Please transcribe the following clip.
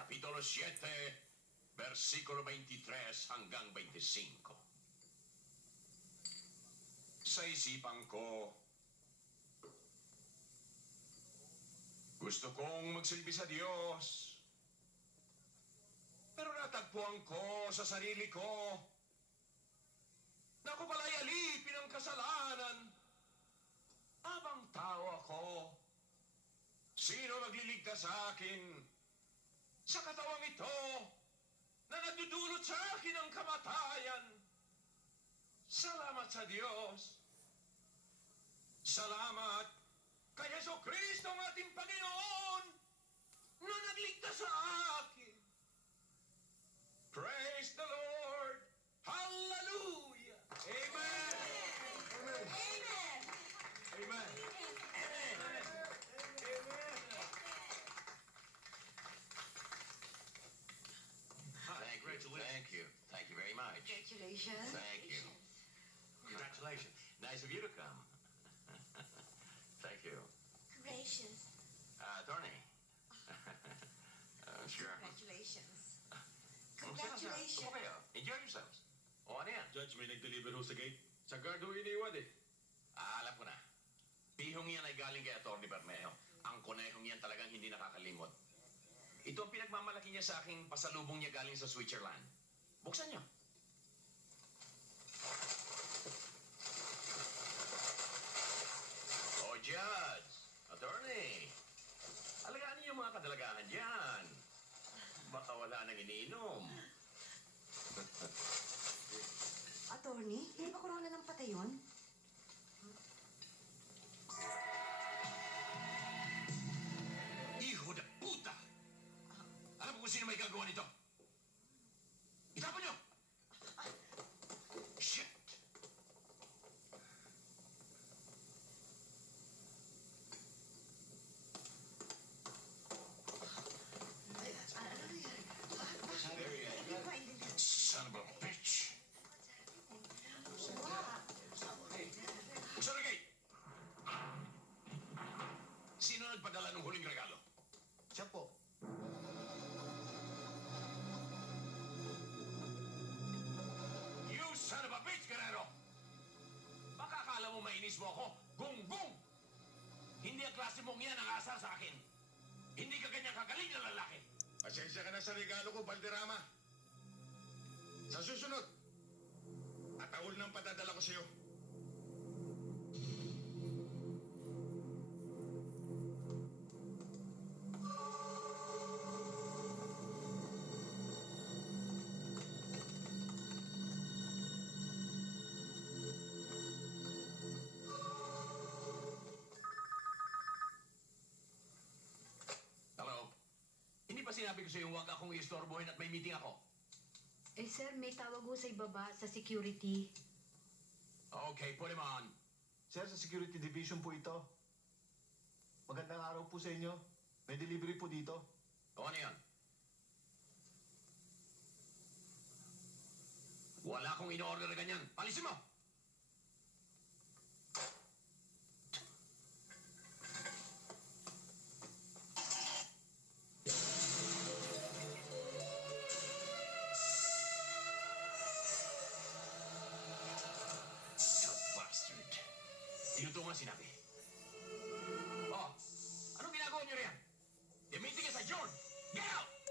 Kapitulo 7, versikulo 23 hanggang 25. Sa isipan ko, gusto kong magsilbi sa Diyos. Pero natagpuan ko sa sarili ko na ako pala'y alipin ng kasalanan. Habang tao ako, sino magliligtas sa akin sa katawang ito na nagdudulot sa akin ng kamatayan? Salamat sa Diyos. Salamat kay Jesucristo ang ating Panginoon na nagligtas sa akin. Praise the Lord. Hallelujah. Amen. Amen. Amen. Amen. Thank you. Thank you very much. Congratulations. Thank you. Congratulations. Nice of you to come. Thank you. Gracious. Attorney. Sure. Congratulations. Upo Congratulations. kayo. Enjoy yourselves. O ano yan? Judge, may nag-deliver ho sa gate. Sa guard ho iniwan eh. Alam ko na. Pihong yan ay galing kay Atty. Bermejo. Ang konehong yan talagang hindi nakakalimot. Ito ang pinagmamalaki niya sa aking pasalubong niya galing sa Switzerland. Buksan niyo. Oh, Judge. Attorney. Alagaan niyo yung mga kadalagahan dyan. Baka wala nang iniinom. Attorney, hindi ba corona ng patay yun? Hijo de puta! Alam mo kung sino may gagawa nito? Itapon niyo! Shit! Son of a bitch! Buksan na gate! Sino nagpadala ng huling regalo? Siya po. You son of a bitch, Guerrero! Baka akala mo mainis mo ako? Gung-gung! Hindi ang klase mong yan ang asar sa akin. Hindi ka ganyang kagaling na lalaki. Pasensya ka na sa regalo ko, Valderrama. Sa susunod, ataol ng patadala ko sa'yo. Hello? Hindi pa sinabi ko sa'yo huwag akong istorbohin at may meeting ako? Eh sir, may tawag ho sa ibaba sa security. Okay, put him on. Sir, sa Security Division po ito. Magandang araw po sa inyo. May delivery po dito. O ano yan? Wala akong in-order na ganyan. Palisin mo! Bastard. Tinuto nga sinabi.